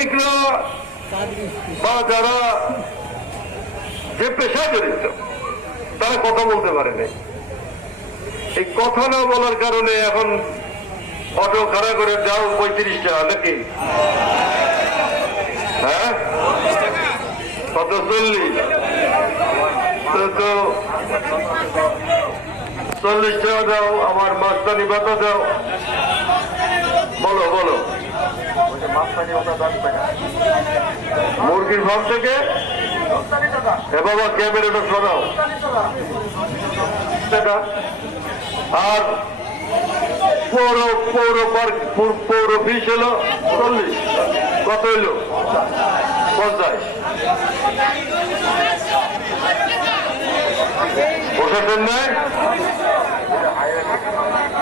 শ্রমিকরা বা যারা যে পেশা জড়িত, তারা কথা বলতে পারে নাই। এই কথা না বলার কারণে এখন অটো খাড়া করে যাও পঁয়ত্রিশ টাকা, নাকি? হ্যাঁ? কত? চল্লিশ। তো চল্লিশ টাকা দাও, আমার মাস্তানি ভাতা দাও। বলো বলো। মুরগির ফার্ম থেকে? এ বাবা ক্যামেরাটা সরাও। টাকা আর পৌর পৌর পৌর- পৌর ফিস হলো চল্লিশ। কত হইল? পঞ্চাশ। প্রশাসন নেয়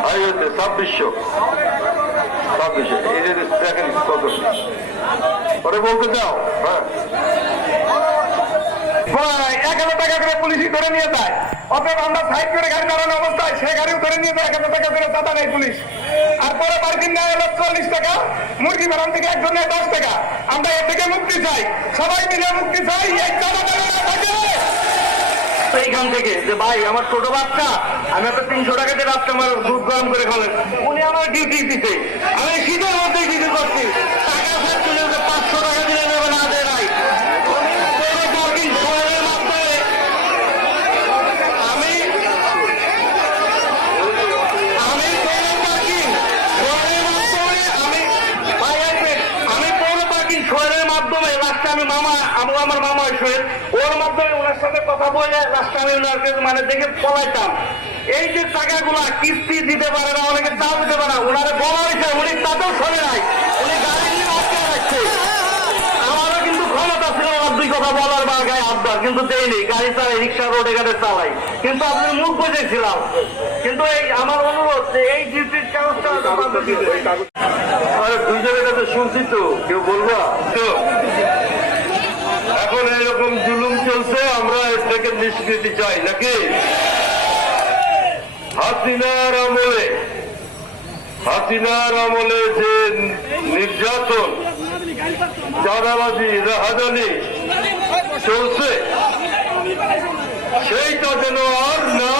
হাইওয়েতে ছাব্বিশশো ছাব্বিশশো এই যে দেখেন ওরে বলতে দাও হ্যাঁ। এক হাজার টাকা করে পুলিশ ধরে নিয়ে যায়। অতএব আমরা সাইড করে গাড়ি দাঁড়ানো অবস্থায় সে গাড়িও ধরে নিয়ে যায়, এক হাজার টাকা করে চাঁদা নেই পুলিশ। আর পরে পার্কিং নেয় হলো চল্লিশ টাকা, মুরগি বানান থেকে একজন নেয় দশ টাকা। আমরা এর থেকে মুক্তি চাই। সবাই মিলে মুক্তি চাই, এই চাঁদা এইখান থেকে যে, ভাই, আমার ছোট বাচ্চা, আমি একটা তিনশো টাকা দিয়ে রাত্রে আমার দুধ গরম করে খাবেন উনি আমার ডিউটি দিতে আমি শীতের মধ্যেই ডিউটি করছি টাকা ফ্যাক্টরি পাঁচশো টাকা দিলে নেবে না দেয় নাই উনি কোনো parking সময়ের মাধ্যমে আমি আমি পৌর পার্কিং শহরের মাধ্যমে আমি ভাই এক মিনিট, আমি পৌর পার্কিং শহরের আমি মামা আমি আমার মামা শহীদ। ওর মাধ্যমে ওনার সাথে কথা বলে আমি ওনাকে মানে দেখে পলাইতাম। এই যে টাকাগুলা কিস্তি দিতে পারে না অনেকে তাও দিতে পারে না ওনারে বলা হয়েছে উনি তাতেও শোনে নাই। উনি গাড়ি নিয়ে আটকে রাখছে। আমারও কিন্তু ক্ষমতা ছিল না দুই কথা বলার বা গায়ে কিন্তু দেয়নি গাড়ি চালাই রিক্সা রোডে ঘাটে চালাই। কিন্তু আপনার মুখ বুঝেছিলাম কিন্তু এই আমার অনুরোধ যে এই ডিউটির কাগজটা দুইজনের কাছে শুনছি তো কেউ বলবা? তো এখন এরকম জুলুম চলছে, আমরা এর থেকে নিষ্কৃতি চাই, নাকি? হাসিনার আমলে হাসিনার আমলে যে নির্যাতন, চাঁদাবাজি রাহাজানি চলছে, সেইটা যেন আর না,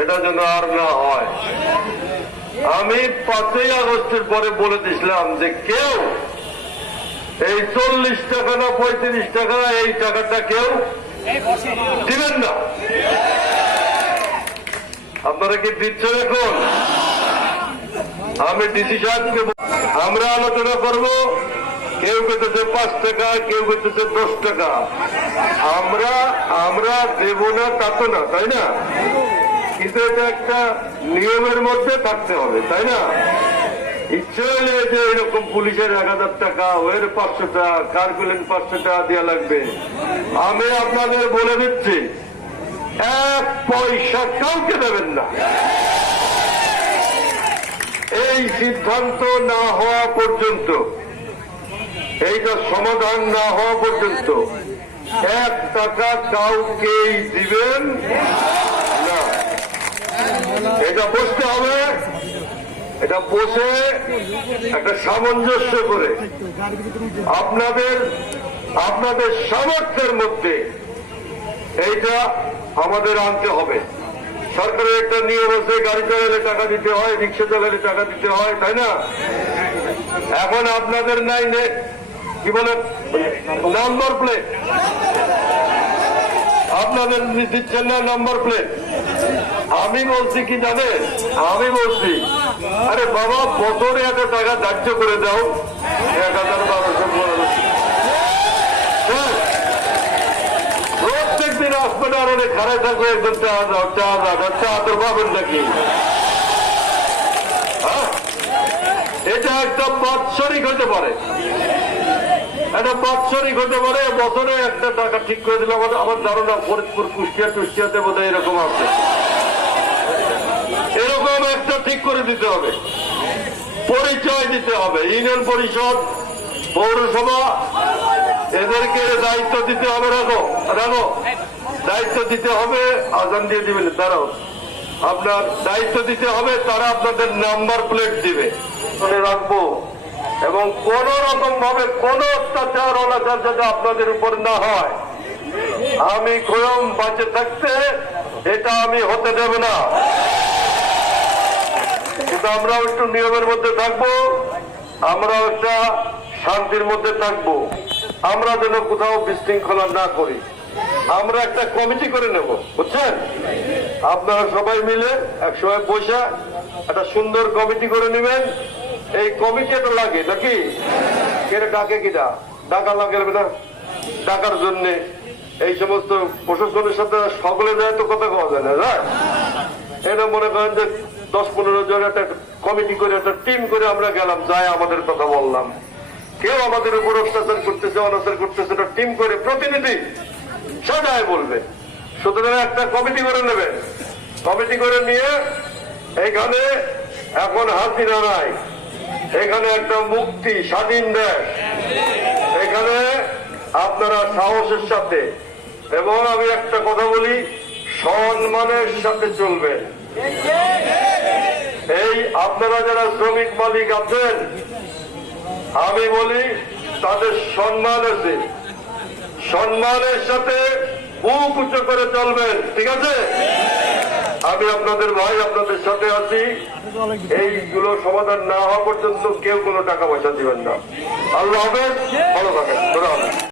এটা যেন আর না হয়। আমি পাঁচই আগস্টের পরে বলে দিছিলাম যে কেউ এই চল্লিশ টাকা না পঁয়ত্রিশ টাকা না এই টাকাটা কেউ দিবেন না। আপনারা কি দিচ্ছেন এখন আমি ডিসি সাহেবকে আমরা আলোচনা করব, কেউ পেতেছে পাঁচ টাকা, কেউ পেতেছে দশ টাকা। আমরা আমরা দেব না, তা তো না, তাই না? কিন্তু এটা একটা নিয়মের মধ্যে থাকতে হবে, তাই না? এক হাজার টাকা পাঁচশো টাকা টাকা দেওয়া লাগবে। আমি আপনাদের বলে দিচ্ছি, এক পয়সা কাউকে দেবেন না। এই সিদ্ধান্ত না হওয়া পর্যন্ত, এইটা সমাধান না হওয়া পর্যন্ত, এক টাকা কাউকেই দিবেন না। এটা বসতে হবে। এটা বসে একটা সামঞ্জস্য করে আপনাদের আপনাদের সামর্থ্যের মধ্যে এইটা আমাদের আনতে হবে। সরকারের একটা নিয়ম আছে, গাড়ি চালালে টাকা দিতে হয়, রিক্সা চালালে টাকা দিতে হয়, তাই না? এখন আপনাদের নাই নে- কি বলে, নাম্বার প্লেট। আপনাদের দিচ্ছেন না নাম্বার প্লেট। আমি বলছি কি জানেন? আমি বলছি আরে বাবা বছরে এত টাকা ধার্য করে দাও। এক হাজার বারোশো হ্যাঁ। প্রত্যেক দিন হসপিটালে খারাপ থাকবে একজন চা দাও চা দাও চা পাবেন নাকি? হ্যাঁ? এটা একটা বাৎসরিক হতে পারে। একটা বাৎসরিক হতে পারে, বছরে একটা টাকা ঠিক করে দিলে আমার আমার ধারণা ফরিদপুর কুষ্টিয়া টুষ্টিয়াতে বোধ এরকম আছে। একটা ঠিক করে দিতে হবে। পরিচয় দিতে হবে। ইউনিয়ন পরিষদ, পৌরসভা, এদেরকে দায়িত্ব দিতে হবে। রাখো রাখো। দায়িত্ব দিতে হবে। আজান দিয়ে দিবেন তারাও আপনার দায়িত্ব দিতে হবে, তারা আপনাদের নাম্বার প্লেট দিবে। রাখব। এবং কোন রকম ভাবে কোন অত্যাচার, অনাচার যাতে আপনাদের উপর না হয়, আমি খোয়ম বাঁচে থাকতে এটা আমি হতে দেব না। কিন্তু আমরাও একটু নিয়মের মধ্যে থাকব, আমরাও একটা শান্তির মধ্যে থাকব। আমরা যেন কোথাও বিশৃঙ্খলা না করি। আমরা একটা কমিটি করে নেব, বুঝছেন? আপনারা সবাই মিলে এক সময় বসে একটা সুন্দর কমিটি করে নেবেন। এই কমিটি একটা লাগে, নাকি? কেটে ডাকে কিনা ডাকা লাগে না ডাকার জন্যে এই সমস্ত প্রশাসনের সাথে সকলে যায় তো কথা কওয়া যায় না? এটা মনে করেন যে দশ পনেরো জন একটা কমিটি করে, একটা টিম করে আমরা গেলাম যাই আমাদের কথা বললাম। কেউ আমাদের উপর অত্যাচার করতেছে, অনাচার করতেছে, একটা টিম করে প্রতিনিধি সাজায় বলবে। সুতরাং একটা কমিটি করে নেবেন কমিটি করে নিয়ে এখানে এখন হাসিনা নাই এখানে একটা মুক্তি, স্বাধীন দেশ। এখানে আপনারা সাহসের সাথে, এবং আমি একটা কথা বলি, সম্মানের সাথে চলবেন। এই আপনারা যারা শ্রমিক মালিক আছেন, আমি বলি তাদের সম্মান আছে সম্মানের সাথে বুক উঁচু করে চলবেন, ঠিক আছে? আমি আপনাদের ভাই, আপনাদের সাথে আছি। এইগুলো সমাধান না হওয়া পর্যন্ত কেউ কোনো টাকা পয়সা দিবেন না। আল্লাহ হাফেজ, ভালো থাকেন